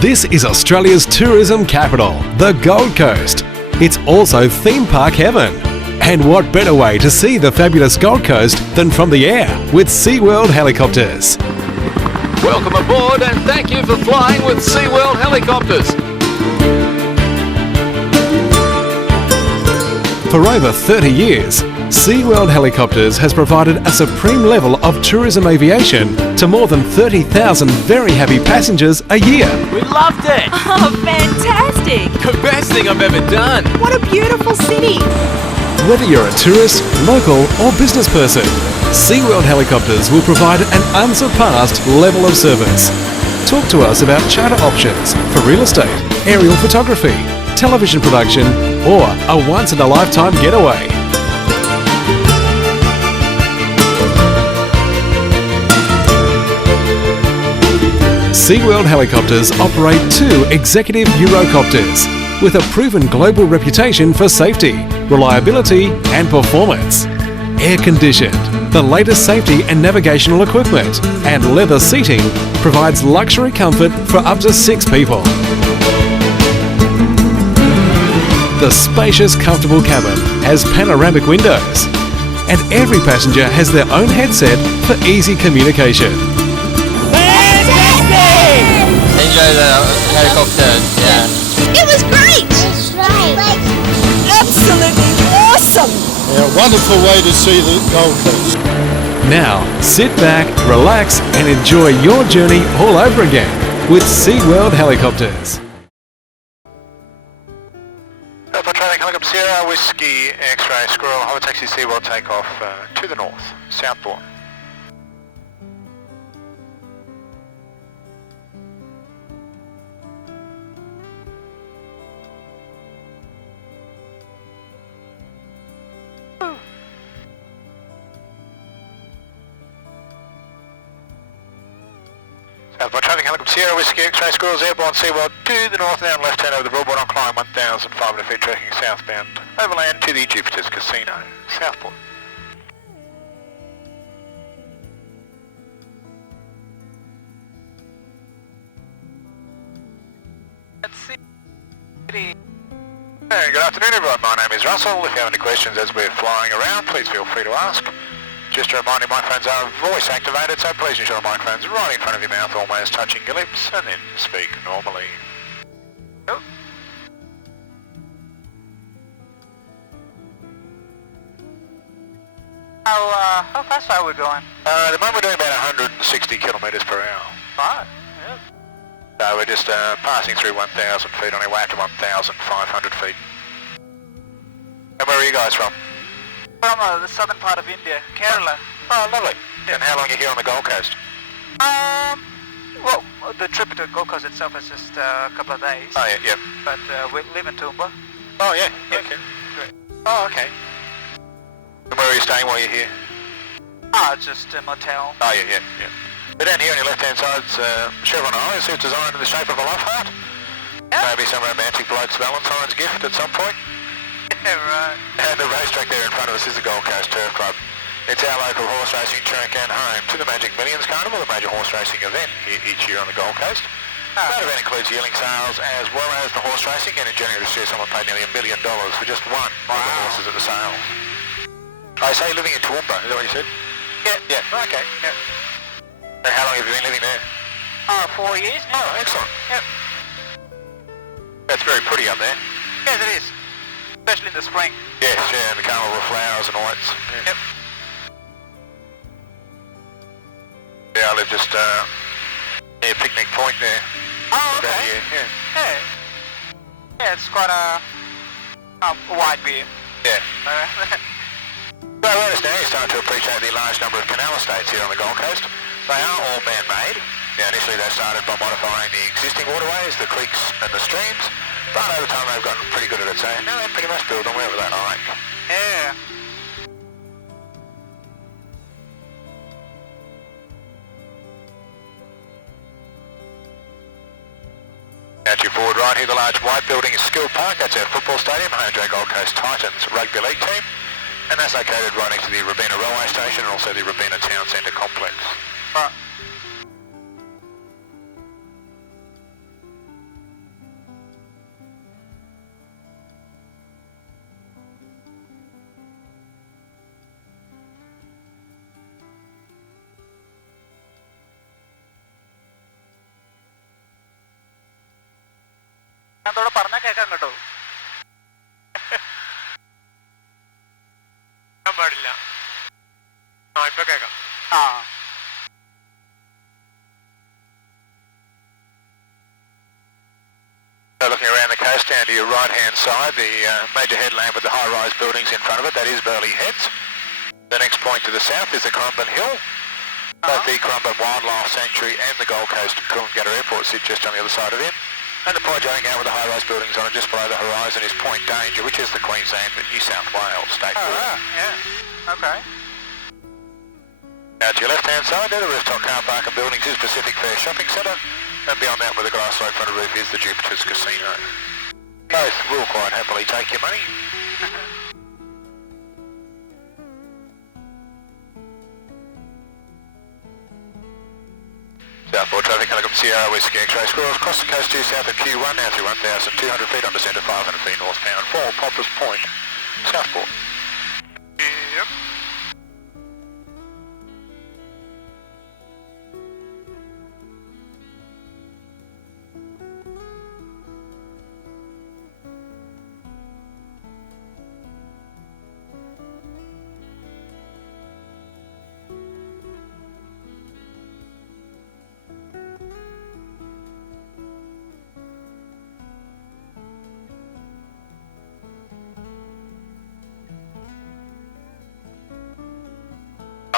This is Australia's tourism capital, the Gold Coast. It's also theme park heaven. And what better way to see the fabulous Gold Coast than from the air with SeaWorld helicopters? Welcome aboard and thank you for flying with SeaWorld helicopters. For over 30 years, SeaWorld Helicopters has provided a supreme level of tourism aviation to more than 30,000 very happy passengers a year. We loved it! Oh, fantastic! The best thing I've ever done! What a beautiful city! Whether you're a tourist, local or business person, SeaWorld Helicopters will provide an unsurpassed level of service. Talk to us about charter options for real estate, aerial photography, television production or a once-in-a-lifetime getaway. SeaWorld Helicopters operate 2 executive Eurocopters with a proven global reputation for safety, reliability and performance. Air-conditioned, the latest safety and navigational equipment and leather seating provides luxury comfort for up to 6 people. The spacious, comfortable cabin has panoramic windows and every passenger has their own headset for easy communication. Enjoy the helicopter, yeah. It was great! That's right. Absolutely awesome! Yeah, wonderful way to see the Gold Coast. Now, sit back, relax and enjoy your journey all over again with SeaWorld Helicopters. Alpha Training Helicopter Sierra, Whiskey, X-Ray, Squirrel, Hover Taxi, SeaWorld takeoff to the north, southbound. Alpha Traffic Helicopter Sierra, Whiskey, X-Ray, Squirrels, Airborne, SeaWorld to the north now and left hand over the broadboard on climb 1,500 feet tracking southbound, overland to the Jupiter's Casino, southbound. Hey, good afternoon everyone, my name is Russell. If you have any questions as we're flying around, please feel free to ask. Just a reminder, microphones are voice activated, so please ensure the microphone's right in front of your mouth, almost touching your lips, and then speak normally. Oh. How fast are we going? At the moment we're doing about 160 kilometres per hour. Right, yeah. So we're just passing through 1,000 feet on our way up to 1,500 feet. And where are you guys from? From the southern part of India, Kerala. Oh, lovely. Yeah. And how long are you here on the Gold Coast? Well, the trip to the Gold Coast itself is just a couple of days. Oh, yeah, yeah. But we live in Toowoomba. Oh, yeah, Yeah. okay. Great. Oh, okay. And where are you staying while you're here? Just a motel. Oh, yeah, yeah, yeah. But down here on your left-hand side's Chevron Islands. It's designed in the shape of a love heart. Yeah. Maybe some romantic bloke's Valentine's gift at some point. Yeah, right. And the racetrack there in front of us is the Gold Coast Turf Club. It's our local horse racing track and home to the Magic Millions Carnival, a major horse racing event each year on the Gold Coast. That event includes yearling sales as well as the horse racing, and in January this year someone paid nearly $1 million for just one of the horses at the sale. I say living in Toowoomba, is that what you said? Yeah, yeah, okay, yeah. And how long have you been living there? 4 years now. Oh, excellent. Yep. That's very pretty up there. Yes, it is. Especially in the spring. Yes, yeah, and the carnival of flowers and lights. Yeah. Yep. Yeah, I live just near Picnic Point there. Oh, okay. About here, yeah. Yeah. Yeah, it's quite a wide view. Yeah. So I understand you're starting to appreciate the large number of canal estates here on the Gold Coast. They are all man-made. Now, initially they started by modifying the existing waterways, the creeks and the streams, but over time they've gotten pretty good at it, saying, no, they pretty much build them wherever they like. Yeah. Out to your forward right here, the large white building is Skill Park. That's our football stadium, home to our Gold Coast Titans rugby league team. And that's located right next to the Robina Railway Station and also the Robina Town Centre complex. Right. ഞാൻ തോടെ പറഞ്ഞാൽ കേൾക്കാം കേട്ടോ. പാടില്ല. ഇപ്പൊ കേൾക്കാം. Looking around the coast down to your right hand side, the major headland with the high rise buildings in front of it, that is Burleigh Heads. The next point to the south is the Currumbin Hill. Both the Currumbin Wildlife Sanctuary and the Gold Coast Coolangatta Airport sit just on the other side of it. And the point going out with the high rise buildings on it just below the horizon is Point Danger, which is the Queensland and New South Wales state border. Yeah. Okay. Now to your left hand side there, the rooftop car park and buildings is Pacific Fair Shopping Centre. And beyond that, with the glass slope front of roof, is the Jupiter's Casino. Both will quite happily take your money. Southboard traffic, helicopter Sierra Whiskey X-ray Squirrels, across the coast due south of Q1, now through 1,200 feet on descent to 500 feet northbound for Poppers Point, Southboard. Yep.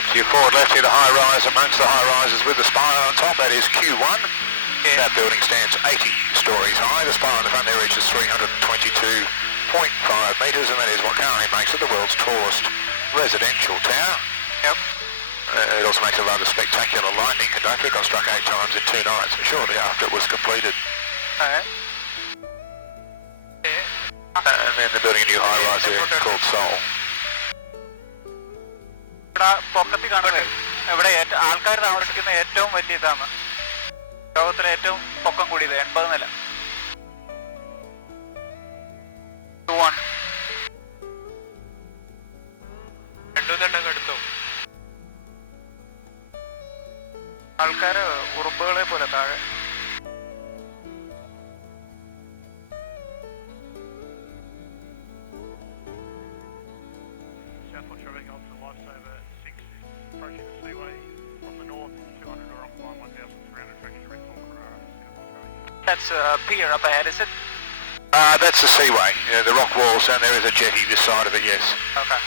Up to your forward left here, the high rise amongst the high rises with the spire on top, that is Q1. Yeah. That building stands 80 stories high. The spire on the front there reaches 322.5 metres, and that is what currently makes it the world's tallest residential tower. Yep. It also makes a rather spectacular lightning conductor. It got struck 8 times in 2 nights, shortly after it was completed. Alright. And then they're building a new high rise there called Seoul. ഇവിടെ പൊക്കത്തിൽ കാണുന്നത് ഇവിടെ ആൾക്കാർ താമസിക്കുന്ന ഏറ്റവും വലിയ ഇതാണ്, ലോകത്തിലെ ഏറ്റവും പൊക്കം കൂടിയത് 80 നില. എടുത്തു. ആൾക്കാര് ഉറുമ്പുകളെ പോലെ താഴെ. That's a pier up ahead, is it? That's the seaway, the rock walls, and there is a jetty this side of it, yes. Okay.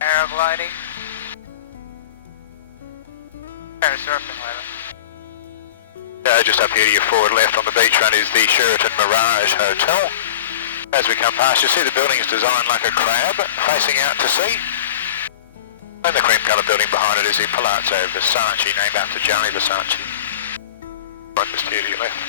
Paragliding. Parasurfing, rather. Just up here to your forward left on the beachfront is the Sheraton Mirage Hotel. As we come past, you see the building is designed like a crab, facing out to sea. And the cream colour building behind it is the Palazzo Versace, named after Gianni Versace. Right just here to your left.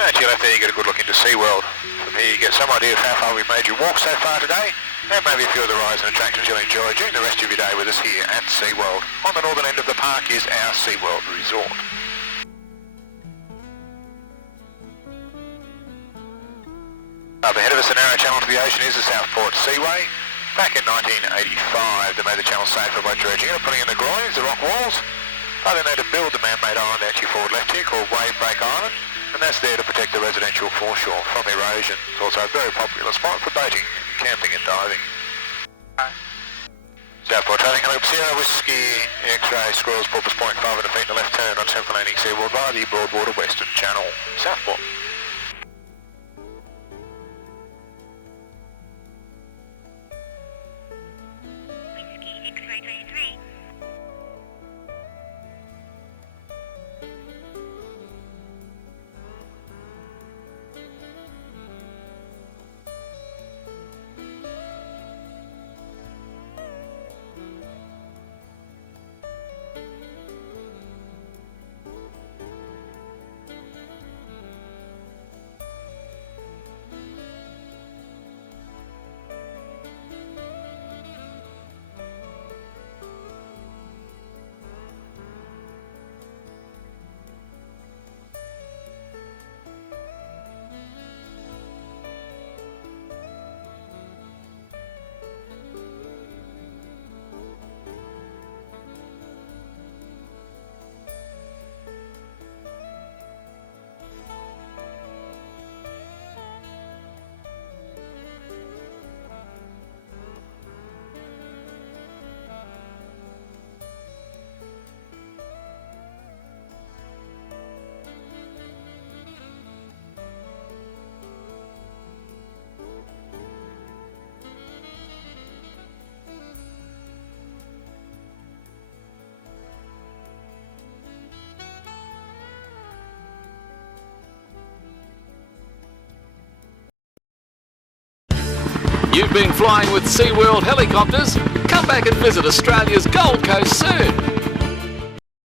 To your left there you get a good look into SeaWorld. From here you get some idea of how far we've made you walk so far today, and maybe a few of the rides and attractions you'll enjoy during the rest of your day with us here at SeaWorld. On the northern end of the park is our SeaWorld Resort. Up ahead of us, the narrow channel to the ocean is the Southport Seaway. Back in 1985 they made the channel safer by dredging it and putting in the groins, the rock walls. But then they had to build the man-made island out to your forward left here called Wave Break Island, and that's there to protect the residential foreshore from erosion. It's also a very popular spot for boating, camping and diving. Southport trailing helicopter Sierra Whiskey X-ray Squirrels Porpoise Point 500 feet in the left turn on central landing SeaWorld via the Broadwater Western Channel, Southport. Whiskey X-ray 23. You've been flying with SeaWorld helicopters. Come back and visit Australia's Gold Coast soon.